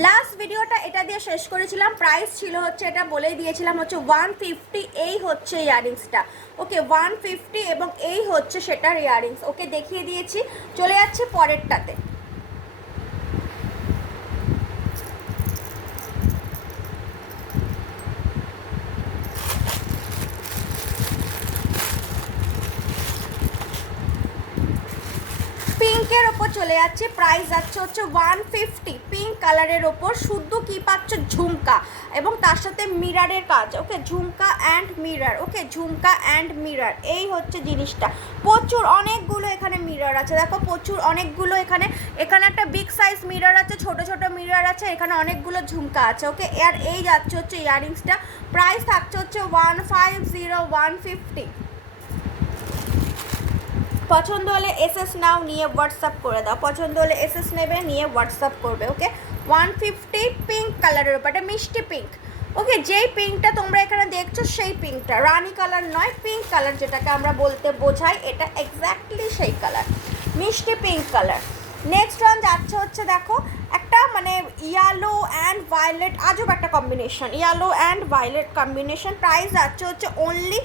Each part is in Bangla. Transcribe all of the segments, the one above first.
লাস্ট ভিডিওটা এটা দিয়ে শেষ করেছিলাম। প্রাইস ছিল হচ্ছে, এটা বলে দিয়েছিলাম হচ্ছে ওয়ান ফিফটি এই হচ্ছে ইয়ারিংসটা। ওকে ওয়ান ফিফটি এবং এই হচ্ছে সেটার ইয়ারিংস। ওকে দেখিয়ে দিয়েছি। চলে যাচ্ছে পরেরটাতে পিঙ্কের ওপর চলে যাচ্ছে। প্রাইস যাচ্ছে হচ্ছে ওয়ান ফিফটি পিঙ্ক কালারের ওপর শুদ্ধ কি পাচ্ছ? ঝুমকা। এবং তার সাথে মিরারের কাজ। Okay jhumka and mirror okay jhumka and mirror এই হচ্ছে জিনিসটা। প্রচুর অনেকগুলো এখানে মিরার আছে। দেখো, প্রচুর অনেকগুলো এখানে। এখানে একটা বিগ সাইজ মিরার আছে, ছোট ছোট মিরার আছে, এখানে অনেকগুলো ঝুমকা আছে। ওকে আর এই যাচ্ছে হচ্ছে ইয়ারিংসটা প্রাইস থাকছে হচ্ছে one five zero one fifty পছন্দ হলে এসএস নাও, নিয়ে হোয়াটসঅ্যাপ করে দাও। পছন্দ হলে এসএস নেবে, নিয়ে হোয়াটসঅ্যাপ করবে, ওকে? ওয়ান ফিফটি পিঙ্ক কালারের উপর এটা মিষ্টি পিঙ্ক ওকে, যেই পিঙ্কটা তোমরা এখানে দেখছ, সেই পিঙ্কটা রানি কালার নয় পিঙ্ক কালার যেটাকে আমরা বলতে বোঝাই, এটা এক্স্যাক্টলি সেই কালার মিষ্টি পিঙ্ক কালার নেক্সট ওয়ান যাচ্ছে হচ্ছে দেখো, একটা মানে ইয়ালো অ্যান্ড ভায়োলেট আজব একটা combination yellow and violet combination price যাচ্ছে হচ্ছে অনলি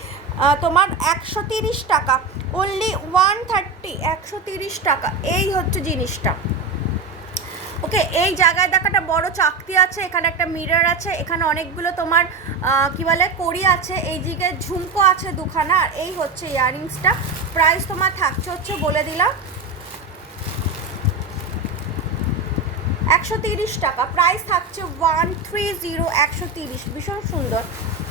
তোমার একশো তিরিশ টাকা। অনলি ওয়ান থার্টি একশো তিরিশ টাকা। এই হচ্ছে জিনিসটা। ওকে এই জায়গায় দেখো একটা বড় চাকতি আছে, এখানে একটা মিরর আছে, এখানে অনেকগুলো তোমার কি বলে, কড়ি আছে, এই দিকে ঝুমকো আছে দুখানা, আর এই হচ্ছে ইয়াররিংসটা প্রাইস তোমার থাকছে হচ্ছে বলে দিলাম। একশো তিরিশ টাকা। প্রাইস থাকছে ওয়ান থ্রি জিরো একশো তিরিশ। ভীষণ সুন্দর।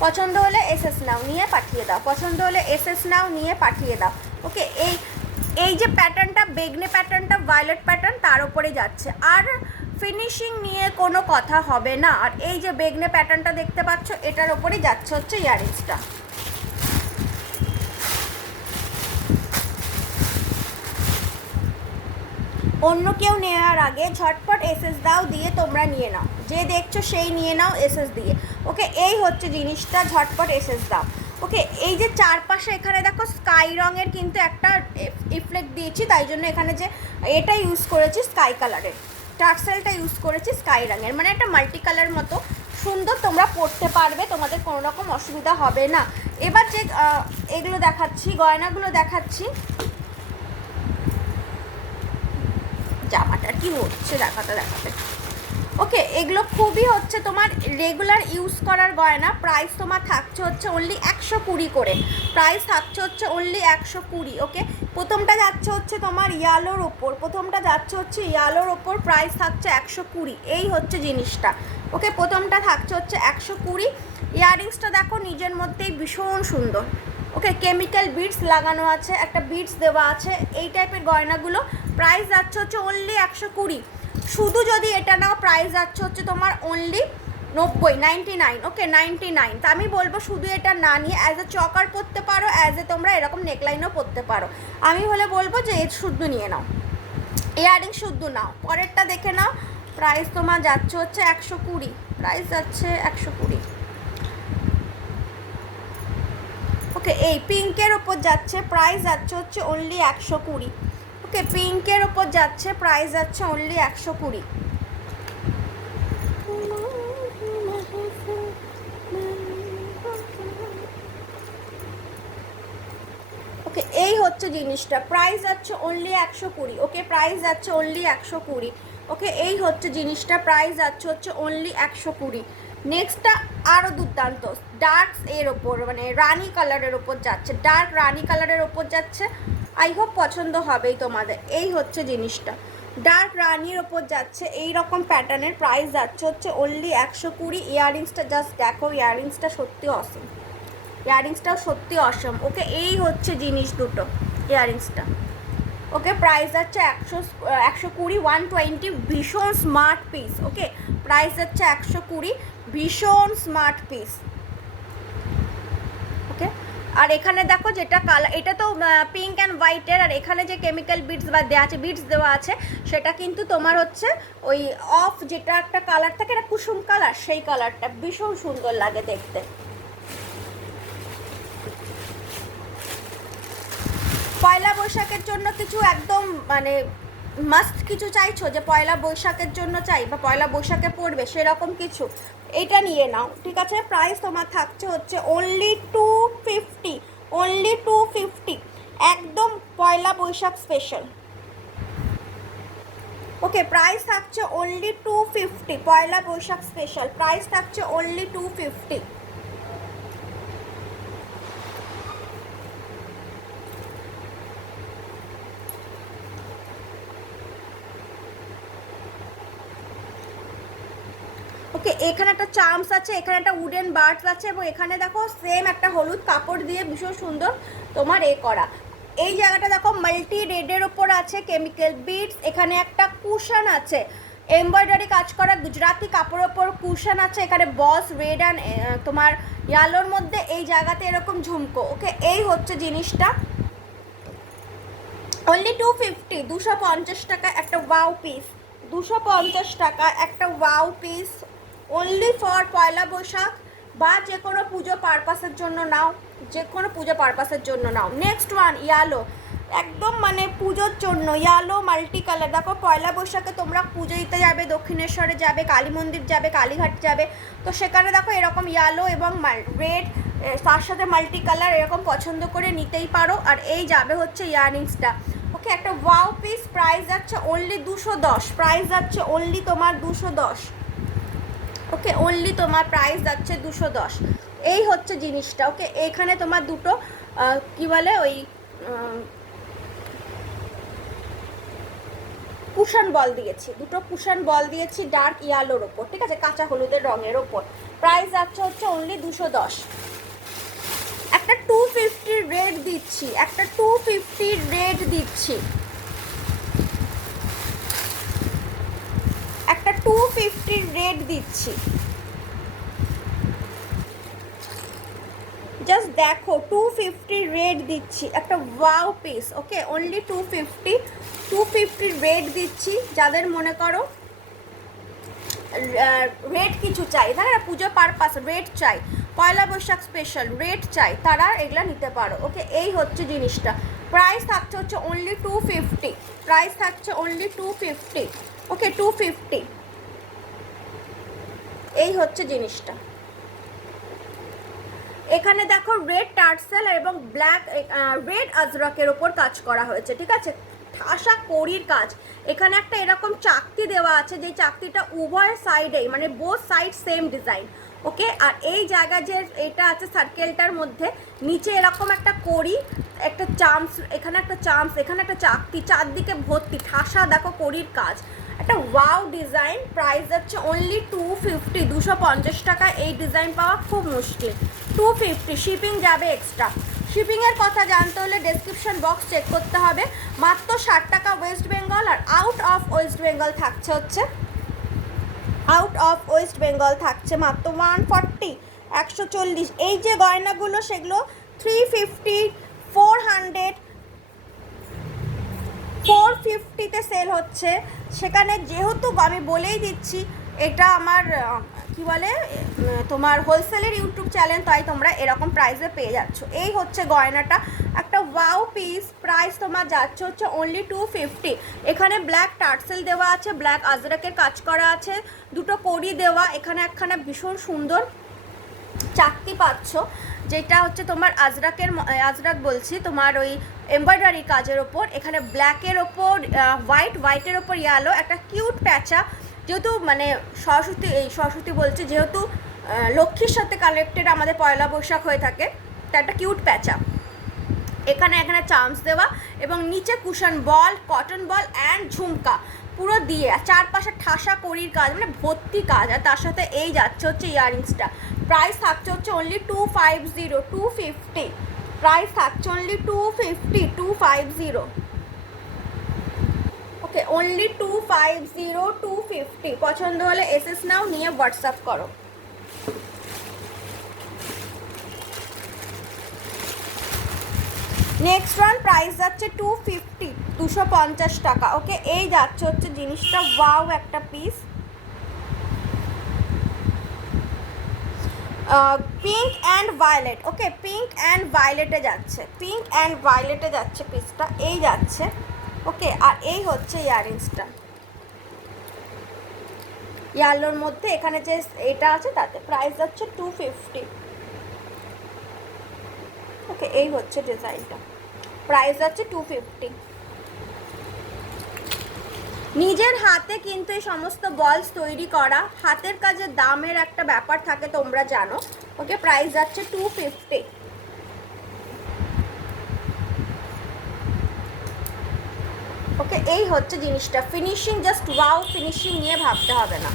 পছন্দ হলে এসএস নাও নিয়ে পাঠিয়ে দাও। পছন্দ হলে এসএস নাও নিয়ে পাঠিয়ে দাও। ওকে এই এই যে প্যাটার্নটা বেগনে প্যাটার্নটা ভায়োলেট প্যাটার্ন তার উপরে যাচ্ছে। আর ফিনিশিং নিয়ে কোনো কথা হবে না। আর এই যে বেগনে প্যাটার্নটা দেখতে পাচ্ছ, এটার ওপরেই যাচ্ছে হচ্ছে ইয়ারিংসটা অন্য কেউ নেওয়ার আগে ঝটপট এসএস দাও দিয়ে তোমরা নিয়ে নাও। যে দেখছ সেই নিয়ে নাও এসএস দিয়ে। ওকে, এই হচ্ছে জিনিসটা, ঝটপট এসএস দাও। ওকে, এই যে চারপাশে এখানে দেখো স্কাই রঙের কিন্তু একটা ইফলেক্ট দিয়েছি, তাই জন্য এখানে যে এটা ইউজ করেছি স্কাই কালারের টার্সেলটা ইউজ করেছি স্কাই রঙের। মানে একটা মাল্টি কালার মতো। সুন্দর তোমরা পড়তে পারবে, তোমাদের কোনো রকম অসুবিধা হবে না। এবার যে এগুলো দেখাচ্ছি, গয়নাগুলো দেখাচ্ছি। জামাটার কি হচ্ছে? দেখাতে দেখাতে। ওকে এগুলো খুবই হচ্ছে তোমার রেগুলার ইউজ করার গয়না। প্রাইস তোমার থাকছে হচ্ছে অনলি একশো কুড়ি করে। প্রাইস থাকছে হচ্ছে অনলি একশো কুড়ি ওকে প্রথমটা যাচ্ছে হচ্ছে তোমার ইয়ালোর ওপর। প্রথমটা যাচ্ছে হচ্ছে ইয়ালোর ওপর প্রাইস থাকছে একশো কুড়ি। এই হচ্ছে জিনিসটা ওকে প্রথমটা থাকছে হচ্ছে একশো কুড়ি। ইয়াররিংসটা দেখো, নিজের মধ্যেই ভীষণ সুন্দর। ওকে কেমিক্যাল বিটস লাগানো আছে, একটা বিটস দেওয়া আছে, এই টাইপের গয়নাগুলো। প্রাইস যাচ্ছে হচ্ছে অনলি একশো কুড়ি। শুধু যদি এটা নাও প্রাইস যাচ্ছে হচ্ছে তোমার অনলি নব্বই ninety nine okay ninety nine তা আমি বলব শুধু এটা না নিয়ে অ্যাজ এ চকার পরতে পারো অ্যাজ এ তোমরা এরকম নেকলাইনও পরতে পারো। আমি হলে বলব যে এর শুদ্ধ নিয়ে নাও। ইয়ারিং শুদ্ধ নাও। পরেরটা দেখে নাও। প্রাইস তোমার যাচ্ছে হচ্ছে একশো কুড়ি। প্রাইস যাচ্ছে একশো কুড়ি ওকে এই পিঙ্কের ওপর যাচ্ছে প্রাইস যাচ্ছে হচ্ছে অনলি একশো কুড়ি। ওকে, পিঙ্কের ওপর যাচ্ছে প্রাইস যাচ্ছে অনলি একশো কুড়ি। ওকে, এই হচ্ছে জিনিসটা প্রাইস যাচ্ছে অনলি একশো কুড়ি। ওকে প্রাইস যাচ্ছে অনলি একশো কুড়ি। ওকে, এই হচ্ছে জিনিসটা প্রাইস যাচ্ছে হচ্ছে অনলি একশো কুড়ি। নেক্সটটা আরও দুর্দান্ত। ডার্ক এর ওপর মানে রানি কালারের ওপর যাচ্ছে। ডার্ক রানি কালারের ওপর যাচ্ছে। আই হোপ পছন্দ হবেই তোমাদের। এই হচ্ছে জিনিসটা। ডার্ক রানির ওপর যাচ্ছে। এই রকম প্যাটার্নের প্রাইস যাচ্ছে হচ্ছে অনলি একশো কুড়ি। ইয়াররিংসটা জাস্ট দেখো ইয়াররিংসটা সত্যি অসম ইয়াররিংসটাও সত্যি অসম ওকে, এই হচ্ছে জিনিস দুটো ইয়াররিংসটা ওকে প্রাইস যাচ্ছে একশো একশো কুড়ি ওয়ান টোয়েন্টি ভীষণ স্মার্ট পিস ওকে প্রাইস যাচ্ছে একশো কুড়ি। ভীষণ স্মার্ট পিস। ওকে আর এখানে দেখো যেটা কালার এটা তো পিঙ্ক অ্যান্ড হোয়াইটের আর এখানে যে কেমিক্যাল বিটস বা দেওয়া আছে বিটস দেওয়া আছে, সেটা কিন্তু তোমার হচ্ছে ওই অফ যেটা একটা কালার থাকে, এটা কুসুম কালার সেই কালারটা ভীষণ সুন্দর লাগে দেখতে। পয়লা বৈশাখের জন্য কিছু একদম মানে মাস্ট কিছু চাইছো যে পয়লা বৈশাখের জন্য চাই বা পয়লা বৈশাখে পড়বে, সেরকম কিছু, এটা নিয়ে নাও। ঠিক আছে? প্রাইস তোমার থাকছে হচ্ছে only two fifty only two fifty একদম Poila Boishakh special okay price থাকছে only two fifty Poila Boishakh special price থাকছে অনলি টু ফিফটি ওকে এখানে একটা চার্মস আছে, এখানে একটা উডেন বার্ডস আছে এবং এখানে দেখো সেম একটা হলুদ কাপড় দিয়ে ভীষণ সুন্দর তোমার এ করা। এই জায়গাটা দেখো মাল্টি রেডের ওপর আছে কেমিক্যাল বিটস এখানে একটা কুশন আছে। এমব্রয়ডারি কাজ করা, গুজরাতি কাপড়ের ওপর কুশন আছে, এখানে বস রেড অ্যান্ড তোমার ইয়ালোর মধ্যে এই জায়গাতে এরকম ঝুমকো। ওকে এই হচ্ছে জিনিসটা। অনলি টু ফিফটি দুশো পঞ্চাশ টাকা একটা ওয়াও পিস দুশো পঞ্চাশ টাকা একটা wow piece only for Poila Baishakh বা যে কোনো পুজো পারপাসের জন্য নাও, যে কোনো পুজো পারপাসের জন্য নাও। Next one yellow. একদম মানে পুজোর জন্য, ইয়ালো মাল্টি কালার দেখো, পয়লা বৈশাখে তোমরা পুজো দিতে যাবে, দক্ষিণেশ্বরে যাবে, কালী মন্দির যাবে, কালীঘাট যাবে। তো সেখানে দেখো এরকম ইয়ালো এবং রেড তার সাথে মাল্টি কালার এরকম পছন্দ করে নিতেই পারো। আর এই যাবে হচ্ছে ইয়াররিংসটা। ওকে একটা ওয়াও পিস প্রাইস যাচ্ছে অনলি দুশো দশ। প্রাইস যাচ্ছে অনলি তোমার দুশো দশ। ওকে অনলি তোমার প্রাইস যাচ্ছে দুশো দশ। এই হচ্ছে জিনিসটা, ওকে? এখানে তোমার দুটো কি বলে ওই কুশন বল দিয়েছি। দুটো কুশন বল দিয়েছি ডার্ক ইয়ালোর ওপর, ঠিক আছে? কাঁচা হলুদের রঙের ওপর। প্রাইস যাচ্ছে হচ্ছে অনলি দুশো দশ। একটা টু ফিফটির রেট দিচ্ছি, একটা টু ফিফটির রেট দিচ্ছি একটা টু ফিফটির রেট দিচ্ছি। জাস্ট দেখো টু ফিফটি রেট দিচ্ছি। একটা wow piece okay only two fifty two ফিফটির rate দিচ্ছি। যাদের মনে করো রেট কিছু চাই তারা পুজো পারপাস রেট চাই। পয়লা বৈশাখ স্পেশাল রেট চাই। তারা এগুলো নিতে পারো ওকে এই হচ্ছে জিনিসটা। প্রাইস থাকছে হচ্ছে অনলি টু ফিফটি প্রাইস থাকছে only two fifty okay two fifty হচ্ছে জিনিসটা। এখানে দেখো রেড টার্সেল এবং ব্ল্যাক রেড আজরাকের ওপর কাজ করা হয়েছে, ঠিক আছে? ঠাসা কড়ির কাজ। এখানে একটা এরকম চাকতি দেওয়া আছে, যে চাকতিটা উভয় সাইডেই মানে both side same design okay আর এই জায়গা যে এটা আছে সার্কেলটার মধ্যে, নিচে এরকম একটা কড়ি, একটা চামস এখানে একটা চামস এখানে একটা চাকতি, চারদিকে ভর্তি, ঠাসা দেখো কড়ির কাজ। একটা ওয়াও ডিজাইন প্রাইস যাচ্ছে অনলি টু ফিফটি দুশো পঞ্চাশ টাকা। এই ডিজাইন পাওয়া খুব মুশকিল। টু ফিফটি শিপিং যাবে এক্সট্রা শিপিংয়ের কথা জানতে হলে ডেসক্রিপশন বক্স চেক করতে হবে। মাত্র ষাট টাকা ওয়েস্ট বেঙ্গল আর আউট অফ ওয়েস্ট বেঙ্গল থাকছে হচ্ছে আউট অফ ওয়েস্ট বেঙ্গল থাকছে মাত্র ওয়ান ফর্টি একশো চল্লিশ। এই যে গয়নাগুলো, সেগুলো three fifty four hundred four ফিফটিতে sale হচ্ছে। সেখানে যেহেতু আমি বলেই দিচ্ছি, এটা আমার, কি বলে, তোমার হোলসেলের ইউটিউব চ্যানেল তাই তোমরা এরকম প্রাইসে পেয়ে যাচ্ছ। এই হচ্ছে গয়নাটা। একটা ওয়াও পিস প্রাইস তোমার যাচ্ছে হচ্ছে অনলি টু ফিফটি এখানে ব্ল্যাক টার্সেল দেওয়া আছে ব্ল্যাক আজরাকের কাজ করা আছে, দুটো কড়ি দেওয়া, এখানে একখানা ভীষণ সুন্দর চাকতি পাচ্ছ, যেটা হচ্ছে তোমার আজরাকের আজরাক বলছি, তোমার ওই এমব্রয়ডারি কাজের ওপর, এখানে ব্ল্যাকের ওপর হোয়াইট হোয়াইটের ওপর ইয়ালো একটা কিউট প্যাচা যেহেতু মানে সরস্বতী, এই সরস্বতী বলছি, যেহেতু লক্ষ্মীর সাথে কালেক্টেড আমাদের পয়লা বৈশাখ হয়ে থাকে তা একটা কিউট প্যাচা এখানে এখানে চান্স দেওয়া এবং নিচে cushion ball cotton ball and ঝুমকা। পুরো দিয়ে, আর চারপাশে ঠাসা কড়ির কাজ মানে ভর্তি কাজ, আর তার সাথে এই যাচ্ছে হচ্ছে ইয়ারিংসটা। প্রাইস থাকছে হচ্ছে only two five zero two fifty price থাকছে only two fifty two five zero okay only two five zero two fifty পছন্দ হলে এসএস নাও, নিয়ে হোয়াটসঅ্যাপ করো। নেক্সট ওয়ান প্রাইস যাচ্ছে টু ফিফটি দুশো পঞ্চাশ টাকা। ওকে, এই যাচ্ছে হচ্ছে জিনিসটা। ওয়াও একটা piece pink and violet okay pink and ভায়োলেটে যাচ্ছে। পিঙ্ক অ্যান্ড ভায়োলেটে যাচ্ছে পিসটা এই যাচ্ছে। ওকে, আর এই হচ্ছে ইয়াররিংসটা ইয়ালোর মধ্যে এখানে যে এটা আছে, তাতে প্রাইস যাচ্ছে টু ফিফটি ওকে, এই হচ্ছে ডিজাইনটা প্রাইস যাচ্ছে টু ফিফটি নিজের হাতে কিন্তু এই সমস্ত বলস তৈরি করা, হাতের কাজে দামের একটা ব্যাপার থাকে তোমরা জানো। ওকে প্রাইস যাচ্ছে টু ফিফটি ওকে, এই হচ্ছে জিনিসটা। ফিনিশিং জাস্ট ওয়াও ফিনিশিং নিয়ে ভাবতে হবে না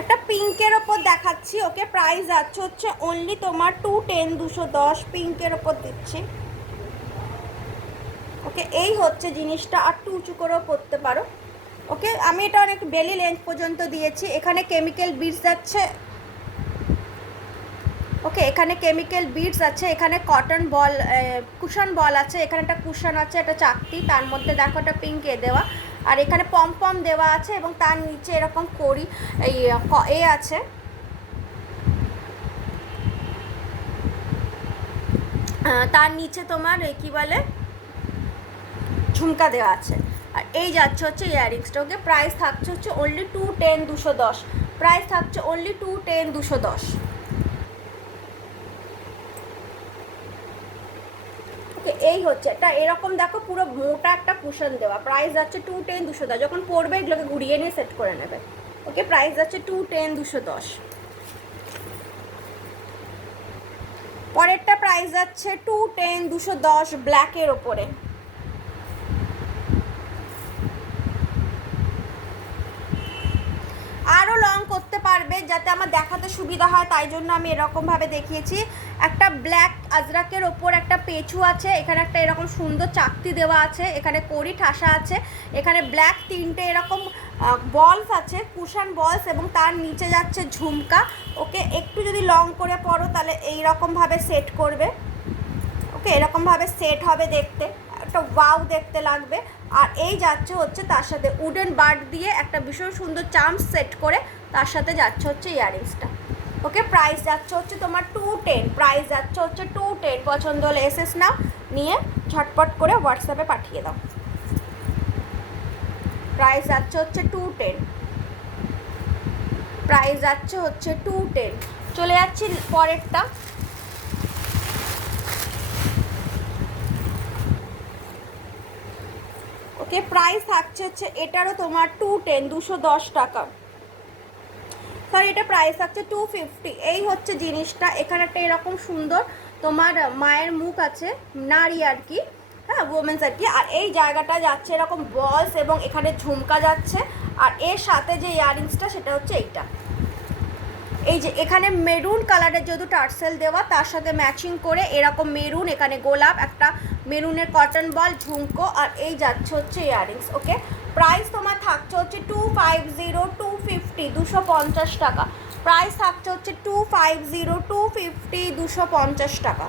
একটা পিঙ্কের ওপর দেখাচ্ছি, ওকে প্রাইস যাচ্ছে হচ্ছে অনলি তোমার টু টেন দুশো দশ পিঙ্কের ওপর দিচ্ছি। ওকে, এই হচ্ছে জিনিসটা, আর একটু উঁচু করেও পরতে পারো। ওকে, আমি এটা অনেক বেলি লেন্থ পর্যন্ত দিয়েছি, এখানে কেমিক্যাল বিটস যাচ্ছে। ওকে, এখানে কেমিক্যাল বিটস আছে, এখানে কটন বল কুশন বল আছে, এখানে একটা কুশন আছে, একটা চাকতি, তার মধ্যে দেখো একটা পিঙ্ক দেওয়া। আর এখানে পম পম দেওয়া আছে এবং তার নিচে এরকম করি এই এ আছে। তার নিচে তোমার কি বলে? ঝুমকা দেওয়া আছে। আর এই যাচ্ছে হচ্ছে ইয়াররিংসটা ওকে প্রাইস থাকছে হচ্ছে অনলি টু টেন দুশো দশ। প্রাইস থাকছে অনলি টু টেন দুশো দশ। এই হচ্ছে এটা এরকম দেখো পুরো মোটা একটা কুশন দেওয়া। প্রাইস যাচ্ছে টু টেন দুশো দশ। যখন পড়বে এগুলোকে ঘুরিয়ে নিয়ে সেট করে নেবে। ওকে প্রাইস যাচ্ছে টু টেন দুশো দশ। পরেরটা প্রাইস যাচ্ছে টু টেন দুশো দশ ব্ল্যাকের ওপরে আরও লং করতে পারবে যাতে আমার দেখাতে সুবিধা হয়, তাই জন্য আমি এরকমভাবে দেখিয়েছি। একটা ব্ল্যাক আজরাকের ওপর একটা পেঁচু আছে, এখানে একটা এরকম সুন্দর চাকতি দেওয়া আছে, এখানে কড়ি ঠাসা আছে, এখানে ব্ল্যাক তিনটে এরকম বলস আছে, কুশান বলস এবং তার নিচে যাচ্ছে ঝুমকা। ওকে, একটু যদি লং করে পড়ো তাহলে এই রকমভাবে সেট করবে। ওকে, এরকমভাবে সেট হবে দেখতে। একটা ওয়াও দেখতে লাগবে। আর এই যাচ্ছে হচ্ছে তার সাথে উডেন বার্ড দিয়ে একটা ভীষণ সুন্দর চার্ম সেট করে তার সাথে যাচ্ছে হচ্ছে ইয়ারিংসটা। ওকে প্রাইস যাচ্ছে হচ্ছে তোমার টু টেন প্রাইস যাচ্ছে হচ্ছে টু টেন পছন্দ হলে এসএস নাও, নিয়ে ঝটপট করে হোয়াটসঅ্যাপে পাঠিয়ে দাও। প্রাইস যাচ্ছে হচ্ছে টু টেন প্রাইস যাচ্ছে হচ্ছে টু টেন চলে যাচ্ছি পরেরটা। ওকে প্রাইস থাকছে হচ্ছে এটারও তোমার টু টেন দুশো দশ টাকা। সরি এটা প্রাইস থাকছে টু ফিফটি এই হচ্ছে জিনিসটা। এখানে একটা এরকম সুন্দর তোমার মায়ের মুখ আছে, নারী আর কি হ্যাঁ ওমেন্স আর কি। আর এই জায়গাটা যাচ্ছে এরকম বলস এবং এখানে ঝুমকা যাচ্ছে। আর এর সাথে যে ইয়ারিংসটা সেটা হচ্ছে এইটা। এই যে এখানে মেরুন কালারের যেহেতু টার্সেল দেওয়া, তার সাথে ম্যাচিং করে এরকম মেরুন, এখানে গোলাপ, একটা মেরুনের কটন বল, ঝুমকো, আর এই যাচ্ছে হচ্ছে ইয়ারিংস ওকে? প্রাইস তোমার থাকছে হচ্ছে two five zero two fifty দুশো পঞ্চাশ টাকা। প্রাইস থাকছে হচ্ছে two five zero two fifty দুশো পঞ্চাশ টাকা।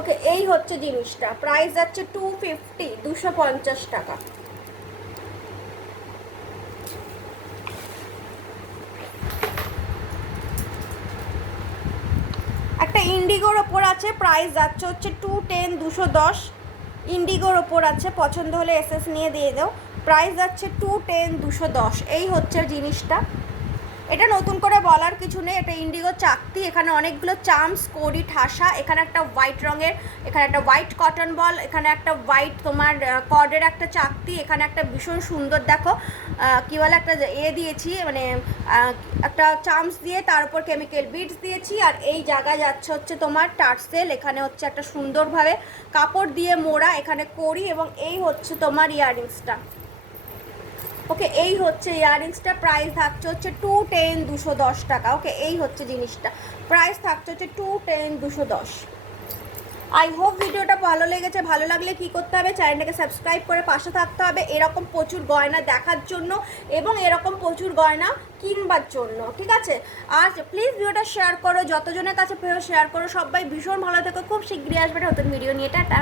ওকে, এই হচ্ছে জিনিসটা। প্রাইস যাচ্ছে টু ফিফটি দুশো পঞ্চাশ টাকা একটা ইন্ডিগোর ওপর আছে প্রাইস যাচ্ছে হচ্ছে টু টেন দুশো দশ। ইন্ডিগোর ওপর আছে, পছন্দ হলে এসএস নিয়ে দিয়ে দাও। প্রাইস যাচ্ছে টু টেন দুশো দশ। এই হচ্ছে জিনিসটা। এটা নতুন করে বলার কিছু নেই, এটা ইন্ডিগো চাকতি, এখানে অনেকগুলো চামস কড়ি, ঠাসা, এখানে একটা হোয়াইট রঙের, এখানে একটা হোয়াইট কটন বল এখানে একটা হোয়াইট তোমার কর্ডের একটা চাকতি, এখানে একটা ভীষণ সুন্দর, দেখো কী বলে একটা এ দিয়েছি মানে একটা চামস দিয়ে, তার উপর কেমিক্যাল বিটস দিয়েছি, আর এই জায়গায় যাচ্ছে হচ্ছে তোমার টার্সেল, এখানে হচ্ছে একটা সুন্দরভাবে কাপড় দিয়ে মোড়া, এখানে করি এবং এই হচ্ছে তোমার ইয়াররিংসটা ওকে, এই হচ্ছে ইয়াররিংসটা প্রাইস থাকছে হচ্ছে টু টেন দুশো দশ টাকা। ওকে, এই হচ্ছে জিনিসটা। প্রাইস থাকছে হচ্ছে টু টেন দুশো দশ। আই হোপ ভিডিওটা ভালো লেগেছে। ভালো লাগলে কি করতে হবে? চ্যানেলটাকে সাবস্ক্রাইব করে পাশে থাকতে হবে। এরকম প্রচুর গয়না দেখার জন্য এবং এরকম প্রচুর গয়না কিনবার জন্য, ঠিক আছে? আর প্লিজ ভিডিওটা শেয়ার করো। যতজনের কাছে শেয়ার করো। সবাই ভীষণ ভালো থেকো। খুব শীঘ্রই আসবে নতুন ভিডিও নিয়ে। টাটা।